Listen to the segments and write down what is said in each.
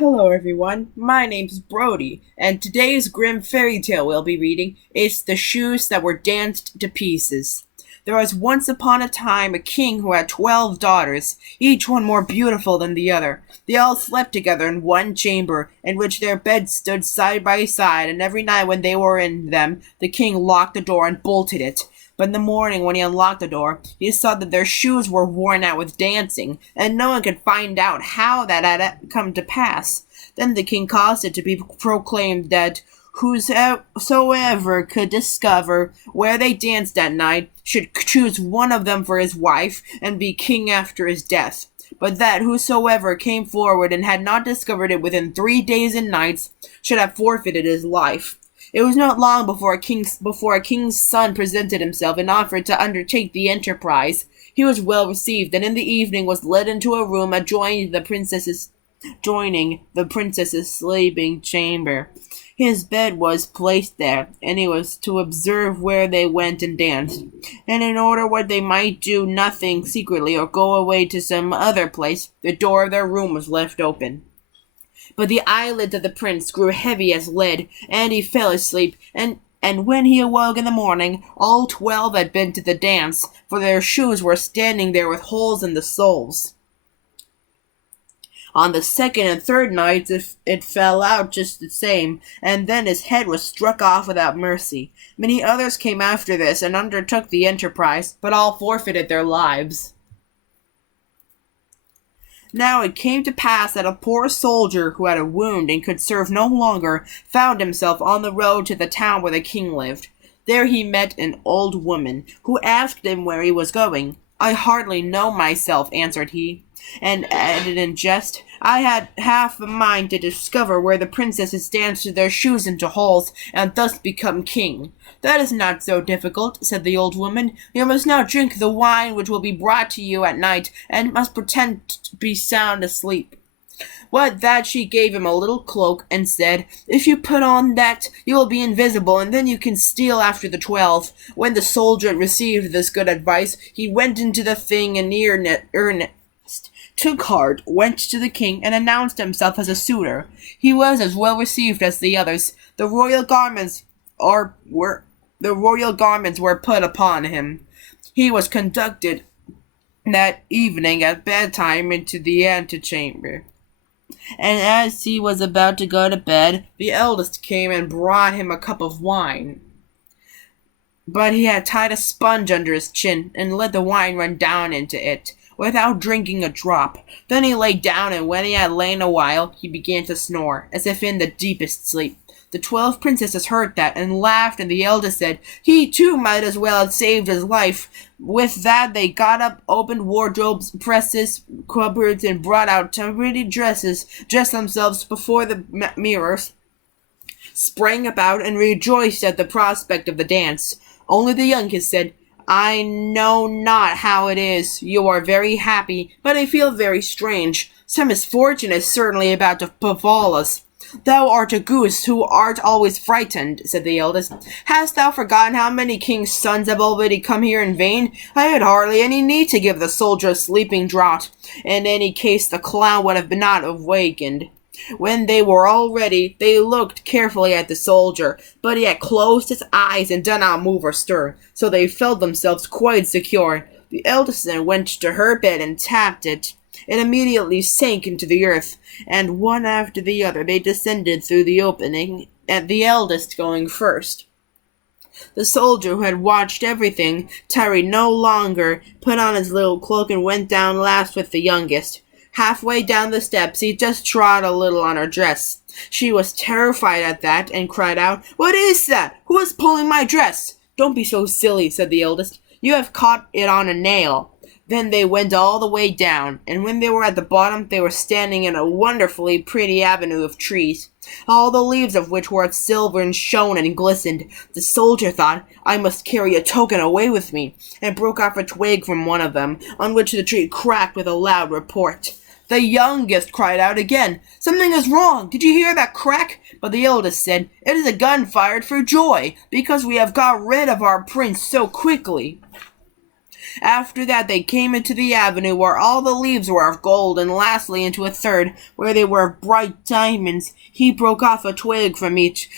Hello everyone, my name's Brody, and today's Grimm fairy tale we'll be reading is The Shoes That Were Danced to Pieces. There was once upon a time a king who had 12 daughters, each one more beautiful than the other. They all slept together in one chamber, in which their beds stood side by side, and every night when they were in them, the king locked the door and bolted it. But in the morning, when he unlocked the door, he saw that their shoes were worn out with dancing, and no one could find out how that had come to pass. Then the king caused it to be proclaimed that whosoever could discover where they danced that night should choose one of them for his wife and be king after his death. But that whosoever came forward and had not discovered it within 3 days and nights should have forfeited his life. It was not long before a king's son presented himself and offered to undertake the enterprise. He was well received, and in the evening was led into a room joining the princess's sleeping chamber. His bed was placed there, and he was to observe where they went and danced, and in order what they might do nothing secretly or go away to some other place, the door of their room was left open. But the eyelids of the prince grew heavy as lead, and he fell asleep, and when he awoke in the morning, all 12 had been to the dance, for their shoes were standing there with holes in the soles. On the second and third nights it fell out just the same, and then his head was struck off without mercy. Many others came after this and undertook the enterprise, but all forfeited their lives. Now it came to pass that a poor soldier who had a wound and could serve no longer found himself on the road to the town where the king lived. There he met an old woman, who asked him where he was going. "I hardly know myself," answered he, and added in jest, "I had half a mind to discover where the princesses danced their shoes into holes, and thus become king." "That is not so difficult," said the old woman. "You must now drink the wine which will be brought to you at night, and must pretend to be sound asleep." With that she gave him a little cloak, and said, "If you put on that, you will be invisible, and then you can steal after the 12. When the soldier received this good advice, he went into the thing in earnest, took heart, went to the king, and announced himself as a suitor. He was as well received as the others. The royal garments were put upon him. He was conducted that evening at bedtime into the antechamber. And as he was about to go to bed, the eldest came and brought him a cup of wine. But he had tied a sponge under his chin, and let the wine run down into it, without drinking a drop. Then he lay down, and when he had lain a while, he began to snore, as if in the deepest sleep. The 12 princesses heard that, and laughed, and the eldest said, "He too might as well have saved his life." With that they got up, opened wardrobes, presses, cupboards, and brought out pretty dresses, dressed themselves before the mirrors, sprang about, and rejoiced at the prospect of the dance. Only the youngest said, "I know not how it is. You are very happy, but I feel very strange. Some misfortune is certainly about to befall us." "Thou art a goose who art always frightened," said the eldest. "Hast thou forgotten how many kings' sons have already come here in vain? I had hardly any need to give the soldier a sleeping draught. In any case the clown would have not awakened." When they were all ready, they looked carefully at the soldier, but he had closed his eyes and did not move or stir, so they felt themselves quite secure. The eldest then went to her bed and tapped it. It immediately sank into the earth, and one after the other they descended through the opening, and the eldest going first. The soldier, who had watched everything, tarried no longer, put on his little cloak, and went down last with the youngest. Halfway down the steps he just trod a little on her dress. She was terrified at that, and cried out, "What is that? Who is pulling my dress?" "Don't be so silly," said the eldest. "You have caught it on a nail." Then they went all the way down, and when they were at the bottom they were standing in a wonderfully pretty avenue of trees, all the leaves of which were of silver and shone and glistened. The soldier thought, "I must carry a token away with me," and broke off a twig from one of them, on which the tree cracked with a loud report. The youngest cried out again, "Something is wrong! Did you hear that crack?" But the eldest said, "It is a gun fired for joy, because we have got rid of our prince so quickly." After that they came into the avenue where all the leaves were of gold, and lastly into a third where they were of bright diamonds. He broke off a twig from each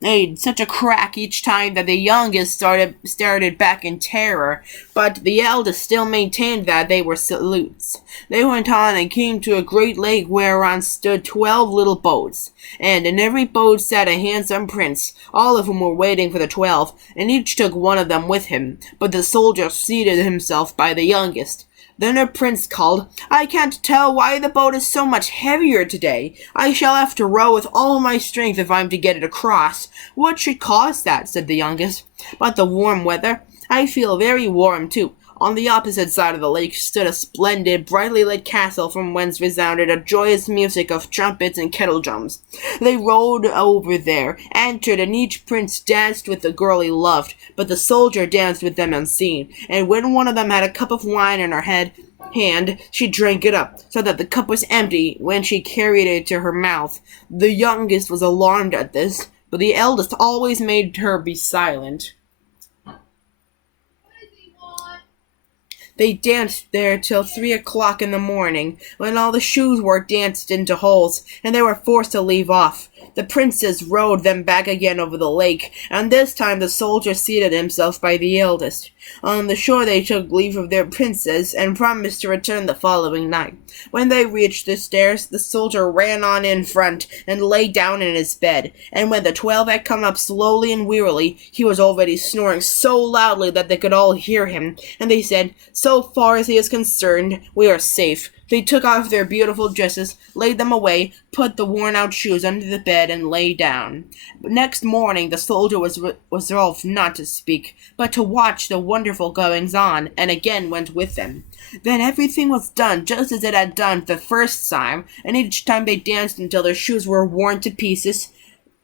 made such a crack each time that the youngest started back in terror, but the eldest still maintained that they were salutes. They went on and came to a great lake whereon stood 12 little boats, and in every boat sat a handsome prince, all of whom were waiting for the 12, and each took one of them with him, but the soldier seated himself by the youngest. Then a prince called, "I can't tell why the boat is so much heavier today. I shall have to row with all my strength if I'm to get it across." "What should cause that?" said the youngest. "But the warm weather. I feel very warm, too." On the opposite side of the lake stood a splendid, brightly lit castle from whence resounded a joyous music of trumpets and kettle drums. They rowed over there, entered, and each prince danced with the girl he loved, but the soldier danced with them unseen, and when one of them had a cup of wine in her hand, she drank it up, so that the cup was empty when she carried it to her mouth. The youngest was alarmed at this, but the eldest always made her be silent. They danced there till 3 o'clock in the morning, when all the shoes were danced into holes, and they were forced to leave off. The princes rowed them back again over the lake, and this time the soldier seated himself by the eldest. On the shore they took leave of their princess, and promised to return the following night. When they reached the stairs, the soldier ran on in front, and lay down in his bed, and when the 12 had come up slowly and wearily, he was already snoring so loudly that they could all hear him, and they said, "So far as he is concerned, we are safe." They took off their beautiful dresses, laid them away, put the worn-out shoes under the bed, and lay down. But next morning the soldier was resolved not to speak, but to watch the wonderful goings-on, and again went with them. Then everything was done just as it had done the first time, and each time they danced until their shoes were worn to pieces.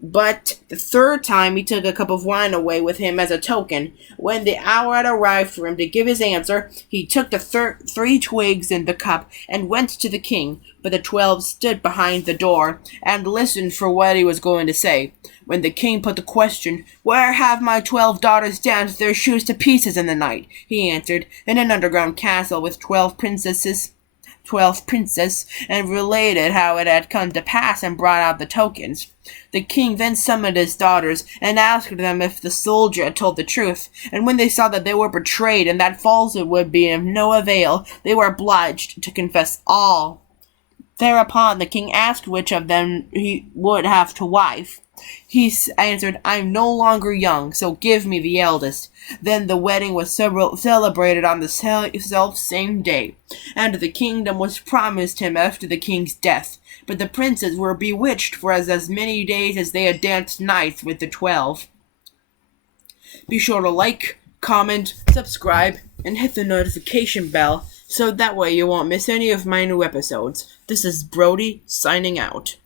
But the third time he took a cup of wine away with him as a token. When the hour had arrived for him to give his answer, he took the 3 twigs and the cup, and went to the king, but the 12 stood behind the door, and listened for what he was going to say. When the king put the question, "Where have my 12 daughters danced their shoes to pieces in the night?" he answered, "In an underground castle with 12 princes, and related how it had come to pass, and brought out the tokens. The king then summoned his daughters, and asked them if the soldier had told the truth, and when they saw that they were betrayed, and that falsehood would be of no avail, they were obliged to confess all. Thereupon the king asked which of them he would have to wife. He answered, "I am no longer young, so give me the eldest." Then the wedding was celebrated on the self-same day, and the kingdom was promised him after the king's death. But the princes were bewitched for as many days as they had danced nights with the 12. Be sure to like, comment, subscribe, and hit the notification bell, so that way you won't miss any of my new episodes. This is Brody, signing out.